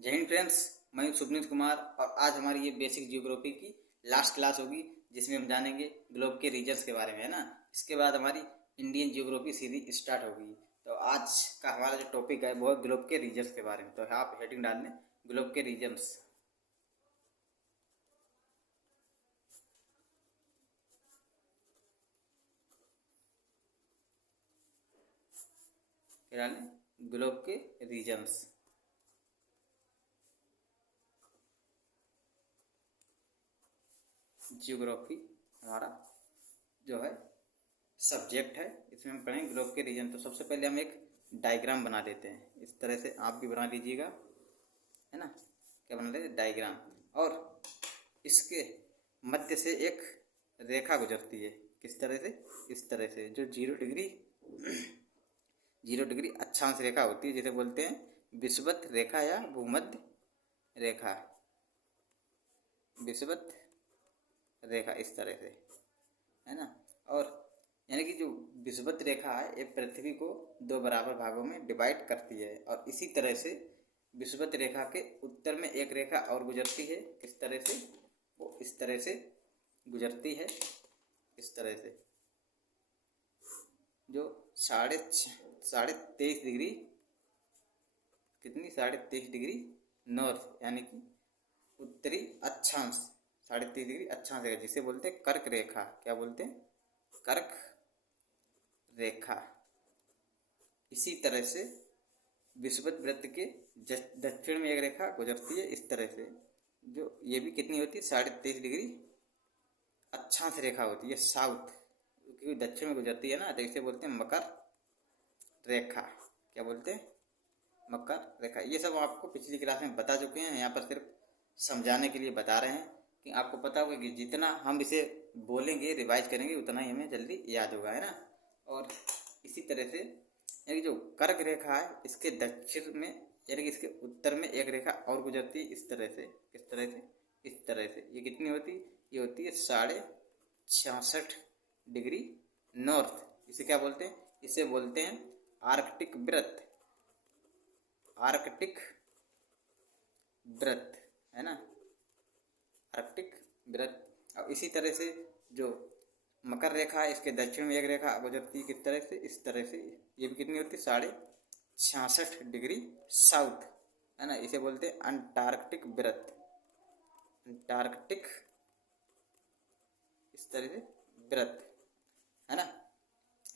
जय हिंद फ्रेंड्स। मैं हूं सुपनीत कुमार और आज हमारी ये बेसिक जियोग्राफी की लास्ट क्लास होगी जिसमें हम जानेंगे ग्लोब के रीजन्स के बारे में, है ना। इसके बाद हमारी इंडियन जियोग्राफी सीरीज स्टार्ट होगी। तो आज का हमारा जो टॉपिक है वो है ग्लोब के रीजन्स के बारे में। तो आप हेडिंग डाल लें, ग्लोब के रीजन्स। डाल लें ग्लोब के रीजन्स। जियोग्राफी हमारा जो है सब्जेक्ट है, इसमें हम पढ़ेंगे ग्लोब के रीजन। तो सबसे पहले हम एक डायग्राम बना लेते हैं। इस तरह से आप भी बना लीजिएगा, है ना। क्या बना लेते, डायग्राम। और इसके मध्य से एक रेखा गुजरती है। किस तरह से, इस तरह से, जो 0 डिग्री 0 डिग्री अक्षांश रेखा होती है, जिसे बोलते हैं विषुवत रेखा या भूमध्य रेखा। विषुवत रेखा इस तरह से, है ना। और यानी कि जो विषुवत रेखा है ये पृथ्वी को 2 बराबर भागों में डिवाइड करती है। और इसी तरह से विषुवत रेखा के उत्तर में एक रेखा और गुजरती है। किस तरह से, वो इस तरह से गुजरती है, इस तरह से, जो साढ़े 23 डिग्री, कितनी, 23.5 डिग्री नॉर्थ, यानी कि उत्तरी अक्षांश, 23.5 डिग्री अक्षांश रेखा, जिसे बोलते हैं कर्क रेखा। क्या बोलते हैं, कर्क रेखा। इसी तरह से विषुवत वृत्त के दक्षिण में एक रेखा गुजरती है, इस तरह से, जो ये भी कितनी होती है, 23.5 डिग्री अक्षांश रेखा होती है, साउथ, क्योंकि दक्षिण में गुजरती है ना। तो इसे बोलते हैं मकर रेखा। क्या बोलते हैं, मकर रेखा। ये सब आपको पिछली क्लास में बता चुके हैं, यहाँ पर सिर्फ समझाने के लिए बता रहे हैं कि आपको पता होगा कि जितना हम इसे बोलेंगे, रिवाइज करेंगे, उतना ही हमें जल्दी याद होगा, है ना। और इसी तरह से यानी जो कर्क रेखा है इसके दक्षिण में, यानी कि इसके उत्तर में एक रेखा और गुजरती है, इस तरह से, किस तरह से, इस तरह से। ये कितनी होती, ये होती है 66.5 डिग्री नॉर्थ। इसे क्या बोलते हैं, इसे बोलते हैं आर्कटिक वृत्त, आर्कटिक वृत्त, है ना, आर्कटिक वृत्त। और इसी तरह से जो मकर रेखा है इसके दक्षिण में एक रेखा गुजरती है, किस तरह से, इस तरह से। ये भी कितनी होती है, 66.5 डिग्री साउथ, है ना। इसे बोलते हैं अंटार्कटिक वृत्त, अंटार्कटिक, इस तरह से वृत्त, है ना।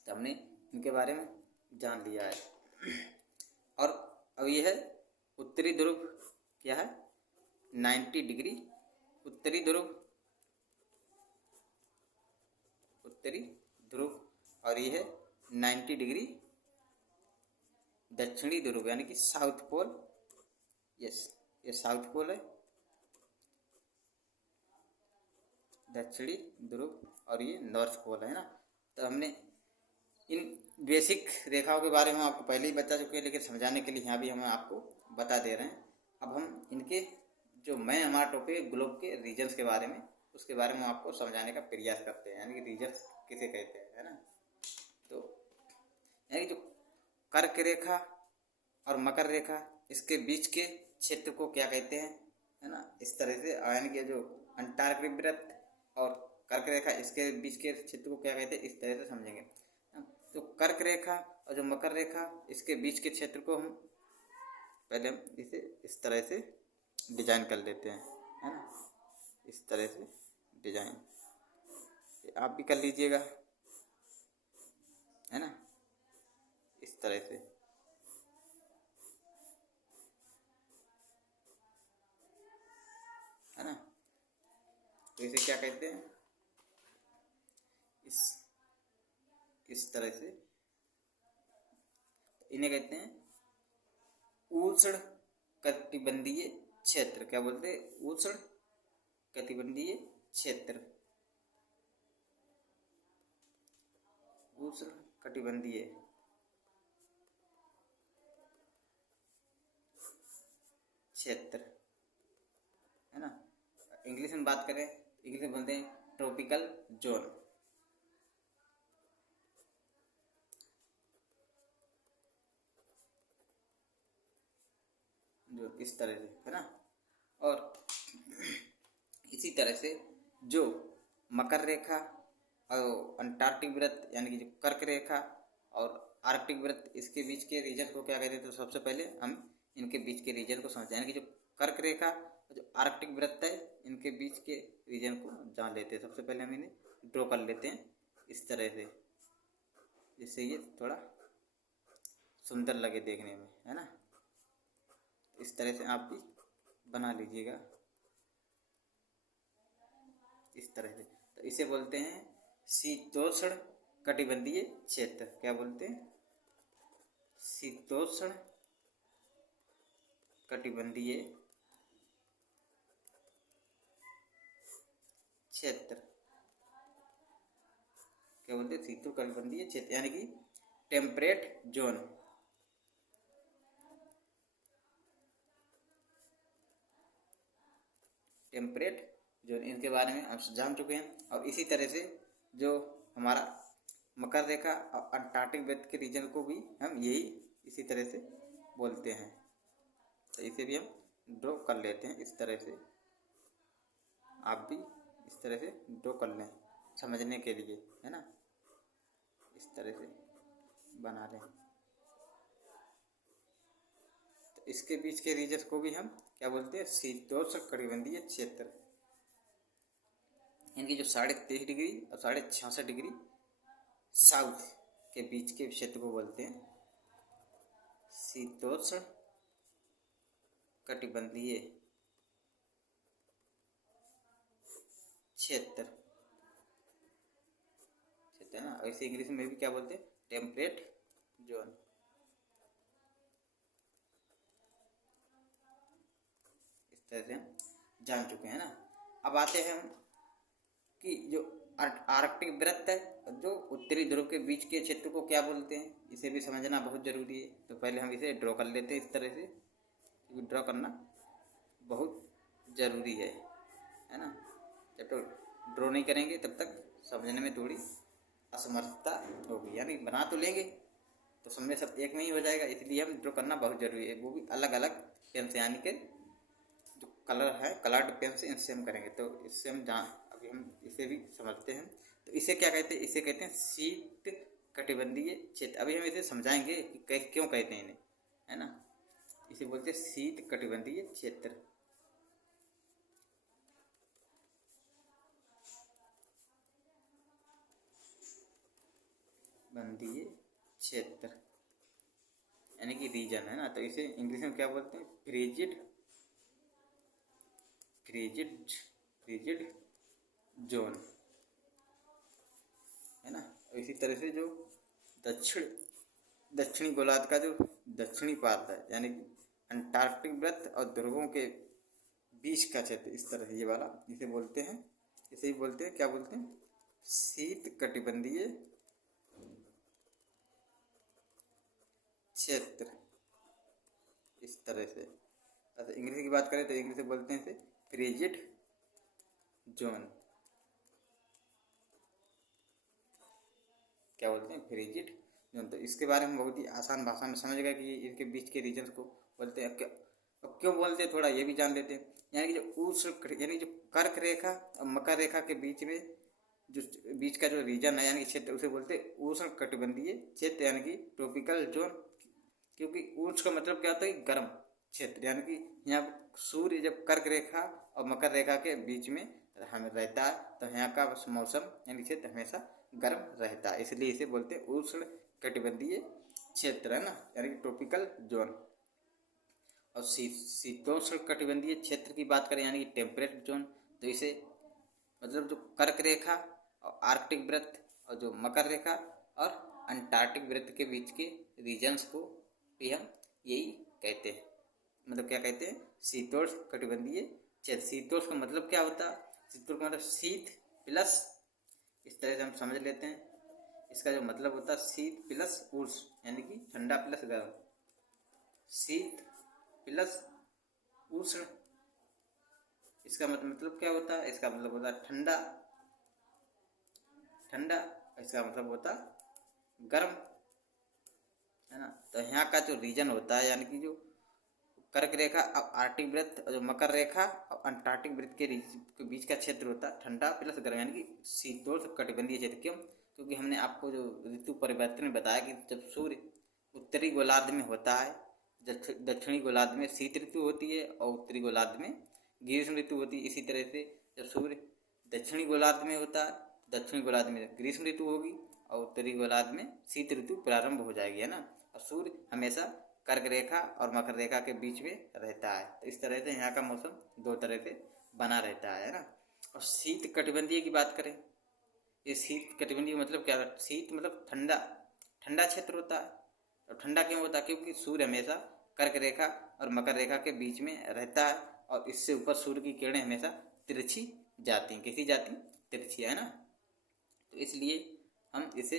तो हमने इनके बारे में जान लिया है। और अब यह है उत्तरी ध्रुव, क्या है, 90 डिग्री उत्तरी ध्रुव, उत्तरी ध्रुव। और ये है 90 डिग्री दक्षिणी ध्रुव, यानी कि साउथ पोल। यस, ये साउथ पोल है, दक्षिणी ध्रुव, और ये नॉर्थ पोल है ना। तो हमने इन बेसिक रेखाओं के बारे में आपको पहले ही बता चुके हैं, लेकिन समझाने के लिए यहाँ भी हम आपको बता दे रहे हैं। अब हम इनके जो मैं हमारा टॉपिक ग्लोब के रीजन्स के बारे में, उसके बारे में आपको समझाने का प्रयास करते हैं, यानी कि रीजन्स किसे कहते हैं, है ना। तो यानी जो कर्क रेखा और मकर रेखा, इसके बीच के क्षेत्र को क्या कहते हैं, है ना। इस तरह से यानी कि जो अंटार्कटिक वृत्त और कर्क रेखा, इसके बीच के क्षेत्र को क्या कहते हैं, इस तरह से समझेंगे। तो कर्क रेखा और जो मकर रेखा, इसके बीच के क्षेत्र को हम पहले हम इसे इस तरह से डिजाइन कर लेते हैं, है ना, इस तरह से डिजाइन। आप भी कर लीजिएगा, है ना, इस तरह से, है ना। तो इसे क्या कहते हैं, इस तरह से इन्हें कहते हैं उष्ण कटिबंधीय क्षेत्र। क्या बोलते हैं, उष्ण कटिबंधीय क्षेत्र, उष्ण कटिबंधीय क्षेत्र, है ना। इंग्लिश में बात करें, इंग्लिश में बोलते हैं ट्रॉपिकल जोन। जो इस तरह से है ना। और इसी तरह से जो मकर रेखा और अंटार्कटिक वृत्त यानी कि जो कर्क रेखा और आर्कटिक वृत्त, इसके बीच के रीजन को क्या कहते हैं, तो सबसे पहले हम इनके बीच के रीजन को समझते हैं। यानी कि जो कर्क रेखा और जो आर्कटिक वृत्त है, इनके बीच के रीजन को जान लेते हैं। सबसे पहले हम इन्हें ड्रॉ कर लेते हैं इस तरह से, जिससे ये थोड़ा सुंदर लगे देखने में, है ना। इस तरह से आप भी बना लीजिएगा इस तरह से। तो इसे बोलते हैं शीतोष्ण कटिबंधीय क्षेत्र। क्या बोलते हैं? शीतोष्ण कटिबंधीय क्षेत्र। क्या बोलते हैं? शीतोष्ण कटिबंधीय क्षेत्र यानी कि टेम्परेट जोन। टेम्परेट जोन, इनके बारे में हम जान चुके हैं। और इसी तरह से जो हमारा मकर रेखा और अंटार्कटिक वृत्त के रीजन को भी हम यही इसी तरह से बोलते हैं। तो इसे भी हम ड्रॉ कर लेते हैं इस तरह से। आप भी इस तरह से ड्रॉ कर लें समझने के लिए, है ना। इस तरह से बना लें। तो इसके बीच के रीजन को भी हम क्या बोलते हैं? शीतोष्ण कटिबंधीय क्षेत्र। इनकी जो 23.5 डिग्री और 66.5 डिग्री साउथ के बीच के क्षेत्र को बोलते हैं शीतोष्ण कटिबंधीय क्षेत्र, है ना। ऐसे इंग्लिश में भी क्या बोलते हैं? Temperate zone. इस तरह से हम जान चुके हैं ना। अब आते हैं हम कि जो आर्कटिक वृत्त है, जो उत्तरी ध्रुव के बीच के क्षेत्र को क्या बोलते हैं, इसे भी समझना बहुत जरूरी है। तो पहले हम इसे ड्रॉ कर लेते हैं इस तरह से, क्योंकि ड्रॉ करना बहुत जरूरी है ना। जब तक ड्रॉ नहीं करेंगे तब तक समझने में थोड़ी असमर्थता होगी। यानी बना तो लेंगे तो समझ सब एक में ही हो जाएगा, इसलिए हम ड्रॉ करना बहुत जरूरी है। वो भी अलग अलग पेन से, यानी कि जो कलर है कलर्ड पेन से, इनसे हम करेंगे। तो इससे हम अभी हम इसे भी समझते हैं। तो इसे क्या कहते हैं? इसे कहते हैं शीत कटिबंधीय क्षेत्र। अभी हम इसे समझाएंगे कि क्यों कहते हैं इन्हें, है ना। इसे बोलते हैं शीत कटिबंधीय क्षेत्र। बंधीय क्षेत्र यानी कि रीजन, है ना। तो इसे इंग्लिश में क्या बोलते हैं? फ्रीजिड फ्रीजिड जोन, है ना। इसी तरह से जो दक्षिणी गोलार्ध का जो दक्षिणी पार्ट है, यानी कि अंटार्कटिक वृत्त और ध्रुवों के बीच का क्षेत्र, इस तरह से ये वाला, इसे बोलते हैं, इसे ही बोलते हैं, क्या बोलते हैं? शीत कटिबंधीय क्षेत्र। इस तरह से अच्छा इंग्लिश की बात करें तो इंग्लिश में बोलते हैं इसे फ्रीजिड जोन। क्या बोलते हैं? Frigid zone. तो इसके बारे में बहुत ही आसान भाषा में समझ गए कि इनके बीच के रीजन को बोलते हैं। अब क्यों बोलते हैं थोड़ा ये भी जान लेते हैं। यानी कि जो उष्ण, यानी जो कर्क रेखा और मकर रेखा के बीच में जो बीच का जो रीजन है, यानी कि क्षेत्र, उसे बोलते हैं उष्ण कटिबंधीय क्षेत्र, यानी कि ट्रॉपिकल जोन। क्योंकि उष्ण का मतलब क्या होता है? गर्म क्षेत्र। यानी कि यहाँ सूर्य जब कर्क रेखा और मकर रेखा के बीच में हमें रहता है, तो यहाँ का मौसम यानी क्षेत्र हमेशा गर्म रहता है, इसलिए इसे बोलते हैं उष्ण कटिबंधीय क्षेत्र, है ना, यानी कि ट्रॉपिकल जोन। और शीतोष्ण कटिबंधीय क्षेत्र की बात करें, यानी कि टेम्परेट जोन, तो इसे मतलब जो कर्क रेखा और आर्कटिक वृत्त और जो मकर रेखा और अंटार्कटिक वृत्त के बीच के रीजन्स को भी हम यही कहते हैं। मतलब क्या कहते हैं? शीतोष्ण कटिबंधीय क्षेत्र। शीतोष्ण का मतलब क्या होता है? शीतोष्ण का मतलब शीत प्लस, इस तरह से हम समझ लेते हैं। इसका जो मतलब होता है शीत प्लस उष्ण, यानी कि ठंडा प्लस गर्म। शीत प्लस उष्ण, इसका मतलब क्या होता है? इसका मतलब होता है ठंडा, इसका मतलब होता है गर्म, है ना। तो यहाँ का जो रीजन होता है, यानी कि जो कर्क रेखा और आर्टिक वृत्त, जो मकर रेखा और अंटार्कटिक वृत्त के बीच का क्षेत्र होता है ठंडा प्लस गर्म, यानी कि शीतोष्ण कटिबंधीय क्षेत्र। क्यों? क्योंकि हमने आपको जो ऋतु परिवर्तन में बताया कि जब सूर्य उत्तरी गोलार्ध में होता है, दक्षिणी गोलार्ध में शीत ऋतु होती है और उत्तरी गोलार्ध में ग्रीष्म ऋतु होती है। इसी तरह से जब सूर्य दक्षिणी गोलार्ध में होता है, दक्षिणी गोलार्ध में ग्रीष्म ऋतु होगी और उत्तरी गोलार्ध में शीत ऋतु प्रारंभ हो जाएगी, है ना। और सूर्य हमेशा कर्क रेखा और मकर रेखा के बीच में रहता है। तो इस तरह से यहाँ का मौसम दो तरह से बना रहता है ना। और शीत कटिबंधीय की बात करें, ये शीत कटिबंधीय मतलब क्या? शीत मतलब ठंडा, ठंडा क्षेत्र होता है। और ठंडा क्यों होता है? क्योंकि सूर्य हमेशा कर्क रेखा और मकर रेखा के बीच में रहता है और इससे ऊपर सूर्य की किरणें हमेशा तिरछी जाती हैं। कैसी जाती? तिरछी, है ना। तो इसलिए हम इसे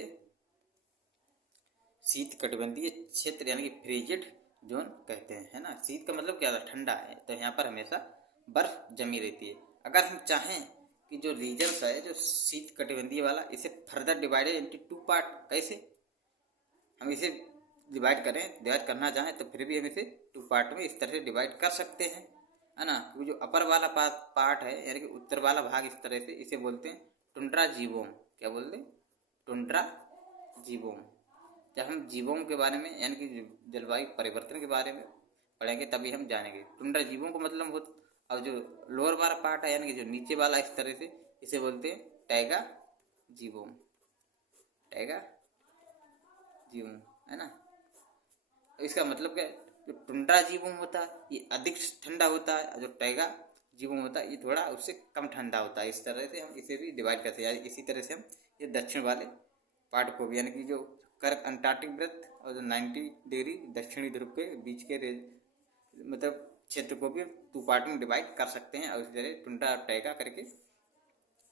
शीत कटिबंधीय क्षेत्र यानी कि फ्रीजिड जोन कहते हैं, है ना। शीत का मतलब क्या था? ठंडा है। तो यहाँ पर हमेशा बर्फ जमी रहती है। अगर हम चाहें कि जो रीजन्स है जो शीत कटिबंधीय वाला, इसे further divided into two part, कैसे हम इसे डिवाइड करना चाहें तो फिर भी हम इसे टू पार्ट में इस तरह से डिवाइड कर सकते हैं, है ना। क्योंकि जो अपर वाला पार्ट है यानी कि उत्तर वाला भाग, इस तरह से इसे बोलते हैं टुंड्रा जीवोम। क्या बोलते हैं? टुंड्रा जीवोम। जब हम जीवों के बारे में यानी कि जलवायु परिवर्तन के बारे में पढ़ेंगे तभी हम जानेंगे। टुंड्रा जीवों का मतलब वो, और जो लोअर वाला पार्ट है यानी कि जो नीचे वाला, इस तरह से इसे बोलते हैं टैगा जीवोम। टैगा जीवोम, है ना। तो इसका मतलब क्या है? जो टुंड्रा जीवोम होता है ये अधिक ठंडा होता है और जो टैगा जीवोम होता है ये थोड़ा उससे कम ठंडा होता है। इस तरह से हम इसे भी डिवाइड करते हैं। इसी तरह से हम ये दक्षिण वाले पार्ट को भी यानी कि जो कर्क अंटार्कटिक वृत्त और जो 90 डिग्री दक्षिणी ध्रुव के बीच के मतलब क्षेत्र को भी टू पार्ट में डिवाइड कर सकते हैं और इसी तरह टुंड्रा और टैगा करके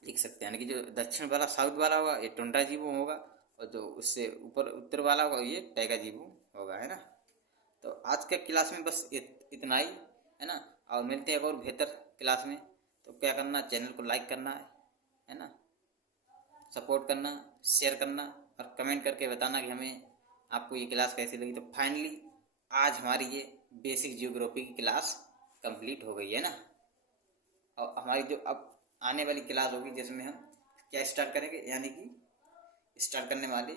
लिख सकते हैं। यानी कि जो दक्षिण वाला साउथ वाला होगा ये टुंड्रा जीवोम होगा और जो उससे ऊपर उत्तर वाला होगा ये टैगा जीवोम होगा, है ना। तो आज के क्लास में बस इतना ही, है ना। और मिलते हैं एक और बेहतर क्लास में। तो क्या करना? चैनल को लाइक करना है ना, सपोर्ट करना, शेयर करना और कमेंट करके बताना कि हमें आपको ये क्लास कैसी लगी। तो फाइनली आज हमारी ये बेसिक जियोग्राफी की क्लास कंप्लीट हो गई, है ना। और हमारी जो अब आने वाली क्लास होगी जिसमें हम क्या स्टार्ट करेंगे, यानी कि स्टार्ट करने वाले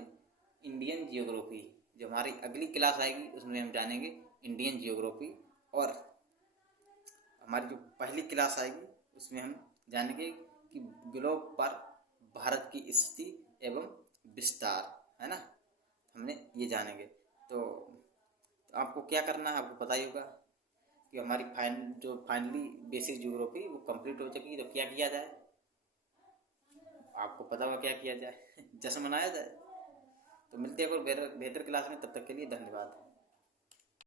इंडियन जियोग्राफी। जो हमारी अगली क्लास आएगी उसमें हम जानेंगे इंडियन जियोग्राफी। और हमारी जो पहली क्लास आएगी उसमें हम जानेंगे कि ग्लोब पर भारत की स्थिति एवं विस्तार, है ना। हमने ये जानेंगे। तो आपको क्या करना है आपको पता ही होगा कि हमारी फाइनली बेसिक जियोग्राफी वो कंप्लीट हो चुकी है। तो क्या किया जाए? आपको पता होगा क्या किया जाए। जश्न मनाया जाए। तो मिलते हैं और बेहतर क्लास में, तब तक के लिए धन्यवाद।